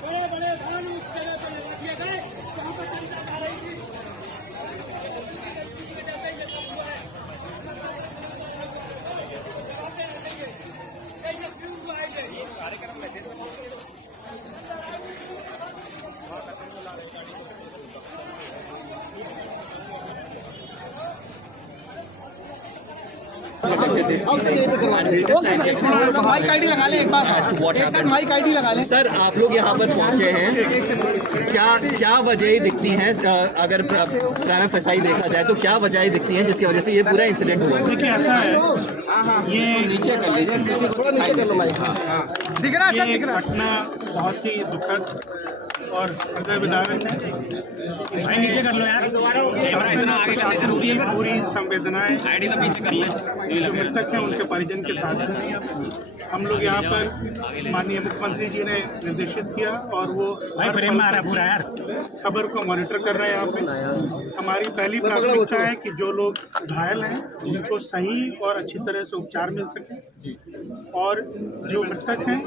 बड़े बड़े धान रखे गए वहाँ पर जनता खा रही थी। कार्यक्रम में माइक आईडी लगा ले एक बार, माइक आईडी लगा ले। सर आप लोग यहाँ पर पहुँचे हैं, क्या वजह दिखती हैं? अगर प्राइम फसाई देखा जाए तो क्या वजह दिखती हैं जिसकी वजह से ये पूरा इंसिडेंट हुआ? देखिए ऐसा है, ये नीचे कर लीजिए, ये घटना बहुत ही दुखद और हृदय विदारक है। नीचे कर लो यार, शासन की पूरी संवेदनाएं जो मृतक हैं उनके परिजन के साथ हैं। हम लोग यहाँ पर माननीय मुख्यमंत्री जी ने निर्देशित किया और वो खबर को मॉनिटर कर रहे हैं। यहाँ पे हमारी पहली प्राथमिकता है कि जो लोग घायल हैं उनको सही और अच्छी तरह से उपचार मिल सके, और जो मृतक हैं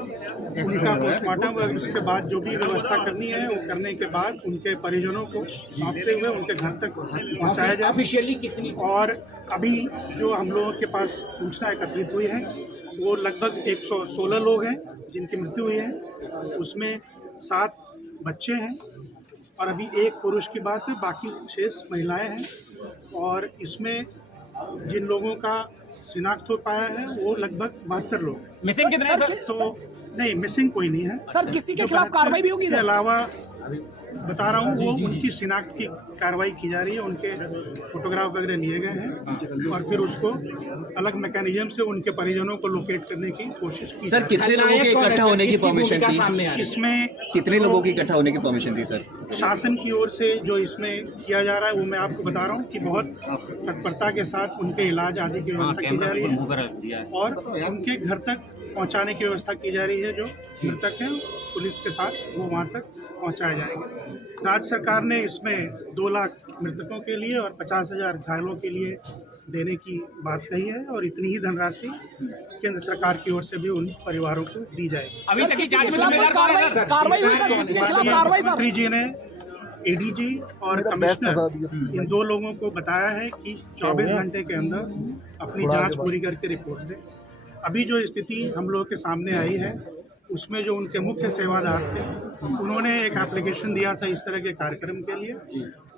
उनका पोस्टमार्टम और उसके बाद जो भी व्यवस्था करनी है वो करने के बाद उनके परिजनों को सौंपते हुए उनके घर तक पहुँचाया जाए। ऑफिशियली कितनी, और अभी जो हम लोगों के पास सूचना एकत्रित हुई है वो लगभग 116 लोग हैं जिनकी मृत्यु हुई है, उसमें 7 बच्चे हैं और अभी 1 पुरुष की बात है, बाकी शेष महिलाएं हैं। और इसमें जिन लोगों का शिनाख्त हो पाया है वो लगभग 72 लोग। मिसिंग कितने सर? तो नहीं, मिसिंग कोई नहीं है सर। किसी के खिलाफ कार्रवाई भी होगी? इसके अलावा बता रहा हूँ वो उनकी शिनाख्त की कार्रवाई की जा रही है, उनके फोटोग्राफ वगैरह लिए गए हैं और फिर उसको अलग मैकेनिज्म से उनके परिजनों को लोकेट करने की कोशिश की। सर कितने लोगों के इकट्ठा होने की परमिशन थी? इसमें कितने लोगों की इकट्ठा होने की परमिशन थी सर? शासन की ओर से जो इसमें किया जा रहा है वो मैं आपको बता रहा हूँ कि बहुत तत्परता के साथ उनके इलाज आदि की व्यवस्था की जा रही है और उनके घर तक पहुँचाने की व्यवस्था की जा रही है। जो मृतक हैं पुलिस के साथ वो वहाँ तक पहुँचाए जाएंगे। राज्य सरकार ने इसमें 2 लाख मृतकों के लिए और 50,000 घायलों के लिए देने की बात कही है और इतनी ही धनराशि केंद्र सरकार की ओर से भी उन परिवारों को दी जाएगी। अभी तक की जांच में मुख्यमंत्री जी ने एडीजी और कमिश्नर इन 2 लोगों को बताया है कि 24 घंटे के अंदर अपनी जांच पूरी करके रिपोर्ट दें। अभी जो स्थिति हम लोगों के सामने आई है उसमें जो उनके मुख्य सेवादार थे उन्होंने एक एप्लीकेशन दिया था इस तरह के कार्यक्रम के लिए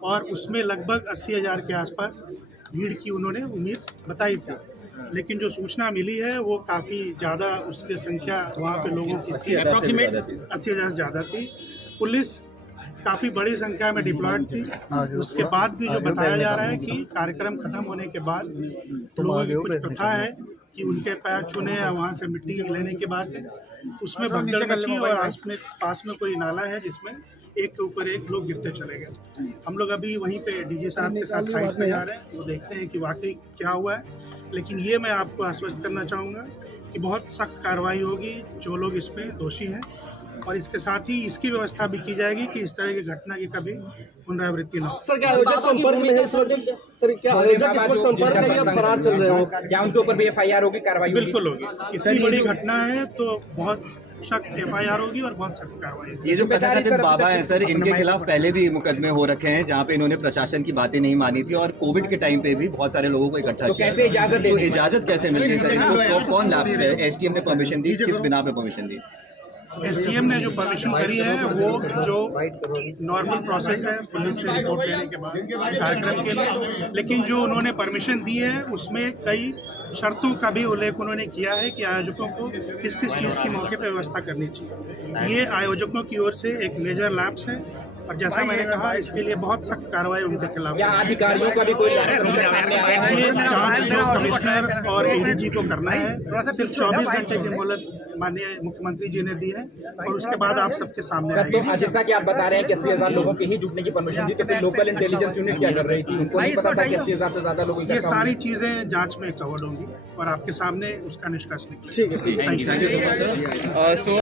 और उसमें लगभग 80,000 के आसपास भीड़ की उन्होंने उम्मीद बताई थी, लेकिन जो सूचना मिली है वो काफ़ी ज़्यादा, उसकी संख्या वहाँ पे लोगों की 80,000 से ज़्यादा थी। पुलिस काफ़ी बड़ी संख्या में डिप्लॉयड थी। उसके बाद भी जो बताया जा रहा है कि कार्यक्रम खत्म होने के बाद लोगों की कुछ प्रथा है कि उनके पैर छूने या वहाँ से मिट्टी लेने के बाद उसमें भगदड़ मची और पास में कोई नाला है जिसमें एक के ऊपर एक लोग गिरते चले गए। हम लोग अभी वहीं पे डीजी साहब के साथ साइड पे जा रहे हैं, वो देखते हैं कि वाकई क्या हुआ है। लेकिन ये मैं आपको आश्वस्त करना चाहूँगा कि बहुत सख्त कार्रवाई होगी जो लोग इसमें दोषी हैं और इसके साथ ही इसकी व्यवस्था भी की जाएगी कि इस तरह की घटना की कभी पुनरावृत्ति न हो। सर क्या आयोजक संपर्क में है इस वक्त? सर क्या आयोजक इस वक्त संपर्क में या फरार चल रहे हो? क्या उनके ऊपर भी एफआईआर होगी, कार्रवाई? बिल्कुल होगी। इतनी बड़ी घटना है तो बहुत सख्त एफआईआर होगी और बहुत सख्त कार्रवाई होगी। ये जो कथित बाबा हैं सर, इनके खिलाफ पहले भी मुकदमे हो रखे हैं जहाँ पे इन्होंने प्रशासन की बातें नहीं मानी थी और कोविड के टाइम पे भी बहुत सारे लोगों को इकट्ठा किया। कैसे इजाजत? तो इजाजत कैसे मिल गई सर इनको? कौन लाभ है? एसडीएम ने परमिशन दी, किस बिना पे परमिशन दी? एसडीएम ने जो परमिशन करी है वो जो नॉर्मल प्रोसेस है पुलिस से रिपोर्ट लेने के बाद कार्यक्रम के लिए, लेकिन जो उन्होंने परमिशन दी है उसमें कई शर्तों का भी उल्लेख उन्होंने किया है कि आयोजकों को किस किस चीज़ की मौके पर व्यवस्था करनी चाहिए। ये आयोजकों की ओर से एक मेजर लैप्स है और जैसा मैंने कहा इसके लिए बहुत सख्त कार्रवाई उनके खिलाफ। अधिकारियों का भी कोई ये जांच जो कमिश्नर और एडीजी को करना है, सिर्फ 24 घंटे की मोहलत माननीय मुख्यमंत्री जी ने दी है और उसके बाद आप सबके सामने आएगी। तो जैसा कि आप बता रहे हैं कि 80,000 लोगों के ही जुटने की परमिशन थी, तो फिर लोकल इंटेलिजेंस यूनिट क्या कर रही थी? उनको नहीं पता था कि 80,000 से ज्यादा लोग? ये सारी चीजें जांच में कवर्ड होंगी और आपके सामने उसका निष्कर्ष निकलेगा। ठीक है, thank you so much sir.